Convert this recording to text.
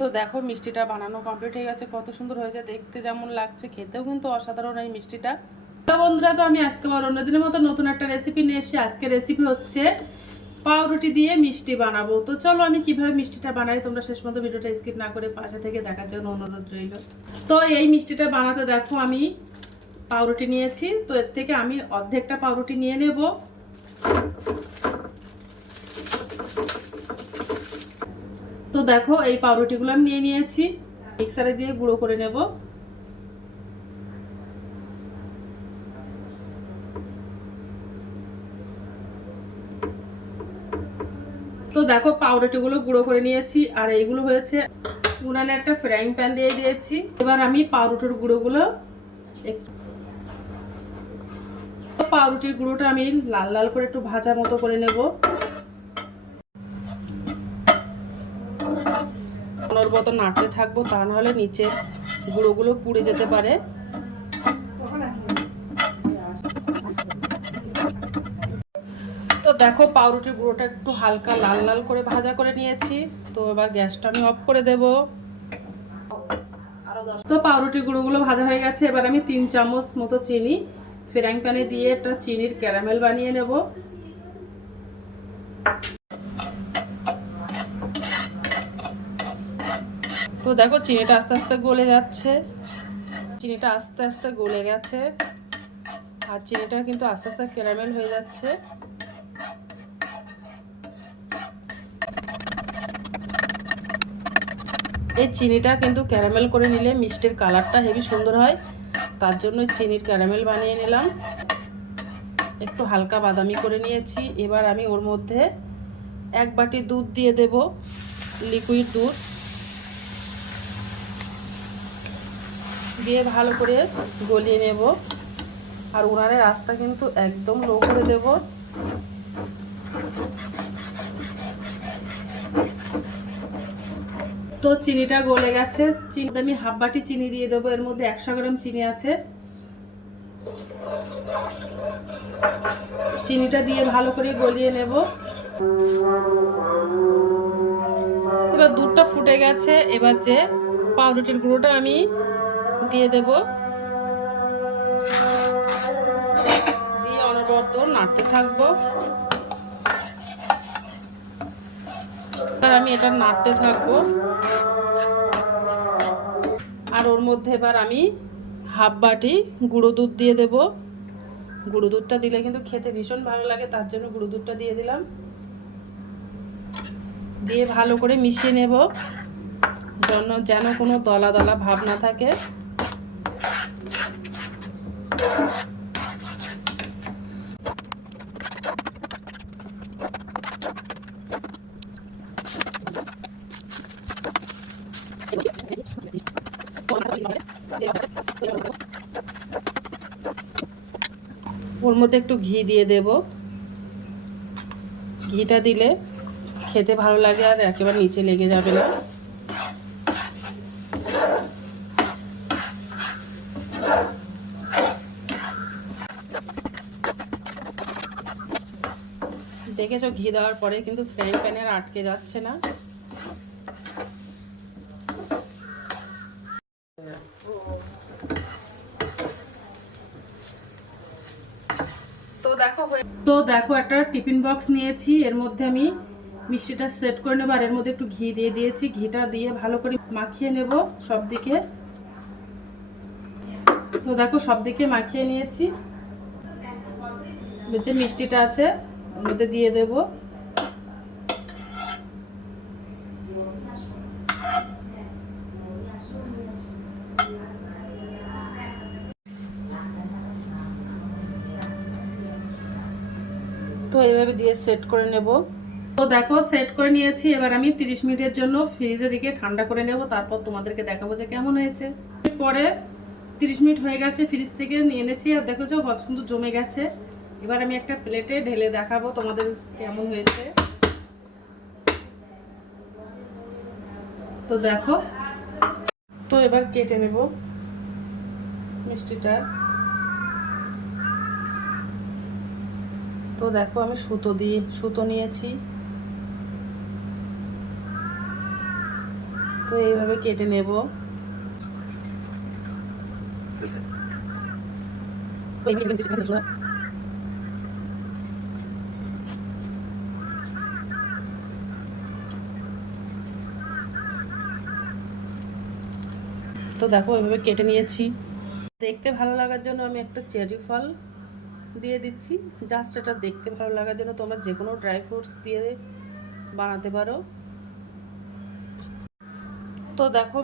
তো দেখো মিষ্টিটা বানানো কমপ্লিট হয়ে গেছে, কত সুন্দর হয়েছে দেখতে, যেমন লাগছে খেতেও কিন্তু অসাধারণ এই মিষ্টিটা। তো বন্ধুরা, তো আমি আজকে আবার অন্যদিনের মতো নতুন একটা রেসিপি নিয়ে এসেছি। আজকে রেসিপি হচ্ছে পাউরুটি দিয়ে মিষ্টি বানাবো। তো চলো আমি কিভাবে মিষ্টিটা বানাই তোমরা শেষ পর্যন্ত ভিডিওটা স্কিপ না করে পাশে থেকে দেখার জন্য অনুরোধ রইল। তো এই মিষ্টিটা বানাতে দেখো আমি পাউরুটি নিয়েছি, তো এর থেকে আমি অর্ধেকটা পাউরুটি নিয়ে নেব। তো দেখো এই পাউরুটিগুলো আমি নিয়ে নিয়েছি, মিক্সারে দিয়ে গুঁড়ো করে নেব। তো দেখো পাউরুটিগুলো গুঁড়ো করে নিয়েছি, আর এইগুলো হয়েছে উনানে একটা ফ্রাইং প্যান দিয়ে দিয়েছি। এবার আমি পাউরুটির গুঁড়োগুলো পাউরুটির গুঁড়োটা আমি লাল লাল করে একটু ভাজা মতো করে নেব। অনবরত নাড়তে থাকবো, তা নাহলে নিচে গুঁড়োগুলো পুড়ে যেতে পারে। তো দেখো পাউরুটির গুঁড়োটা একটু হালকা লাল লাল করে ভাজা করে নিয়েছি। তো এবার গ্যাসটা আমি অফ করে দেব। তো পাউরুটি গুঁড়োগুলো ভাজা হয়ে গেছে, এবার আমি 3 চামচ মতো চিনি ফ্রাইং প্যানে দিয়ে একটা চিনির ক্যারামেল বানিয়ে নেব। তো দেখো চিনিটা আস্তে আস্তে গলে যাচ্ছে, চিনিটা আস্তে আস্তে গলে গেছে, আর চিনিটা কিন্তু আস্তে আস্তে ক্যারামেল হয়ে যাচ্ছে। এই চিনিটা কিন্তু ক্যারামেল করে নিলে মিষ্টির কালারটা হেবি সুন্দর হয়, তার জন্য চিনির ক্যারামেল বানিয়ে নিলাম। একটু হালকা বাদামি করে নিয়েছি। এবার আমি ওর মধ্যে 1 বাটি দুধ দিয়ে দেব, লিকুইড দুধ দিয়ে ভালো করে গলিয়ে নেব। আর উনানের আঁচটা কিন্তু একদম লো করে দেব। তো চিনিটা গলে গেছে, চিনিতে আমি হাফ বাটি চিনি দিয়ে দেবো। এর মধ্যে 100 গ্রাম চিনি আছে। চিনিটা দিয়ে ভালো করে গলিয়ে নেব। এবার দুধটা ফুটে গেছে, এবার যে পাউরুটির গুঁড়োটা আমি দিয়ে দেব, দিয়ে অনবরত নাড়তে থাকবো। এবার আমি এটা নাড়তে থাকবো। আর ওর মধ্যে এবার আমি হাফ বাটি গুঁড়ো দুধ দিয়ে দেব। গুঁড়ো দুধটা দিলে কিন্তু খেতে ভীষণ ভালো লাগে, তার জন্য গুঁড়ো দুধটা দিয়ে দিলাম। দিয়ে ভালো করে মিশিয়ে নেব, যেন কোনো দলা দলা ভাব না থাকে। ওর মধ্যে একটু ঘি দিয়ে দেব। ঘিটা দিলে খেতে ভালো লাগে আর একেবারে নিচে লেগে যাবে না। দেখেছো ঘি দেওয়ার পরে কিন্তু ফ্রাইং প্যানে আর আটকে যাচ্ছে না। তো দেখো একটা টিফিন বক্স নিয়েছি, এর মধ্যে আমি মিষ্টিটা সেট করে নেব। আর এর মধ্যে একটু ঘি দিয়ে দিয়েছি, ঘিটা দিয়ে ভালো করে মাখিয়ে নেব সব দিকে। তো দেখো সব দিকে মাখিয়ে নিয়েছি। যে মিষ্টিটা আছে ওর মধ্যে দিয়ে দেব। তো এইভাবে দিয়ে সেট করে নেব। তো দেখো সেট করে নিয়েছি, এবার আমি 30 মিনিটের জন্য ফ্রিজে রেখে ঠান্ডা করে নেব। তারপর তোমাদেরকে দেখাবো যে কেমন হয়েছে। পরে 30 মিনিট হয়ে গেছে, ফ্রিজ থেকে নিয়ে এনেছি, আর দেখো যে কত সুন্দর জমে গেছে। এবার আমি একটা প্লেটে ঢেলে দেখাবো তোমাদের কেমন হয়েছে। তো দেখো, তো এবার কেটে নেব মিষ্টিটা। তো দেখো আমি সুতো নিয়েছি। তো তো এইভাবে কেটে নেব। তো দেখো এভাবে কেটে নিয়েছি। দেখতে ভালো লাগার জন্য আমি একটা চেরি ফল দিয়ে দিচ্ছি। জাস্ট এটা দেখতে ভালো লাগার জন্য তোমরা যে কোনো ড্রাই ফ্রুটস দিয়ে বানাতে পারো। তো দেখো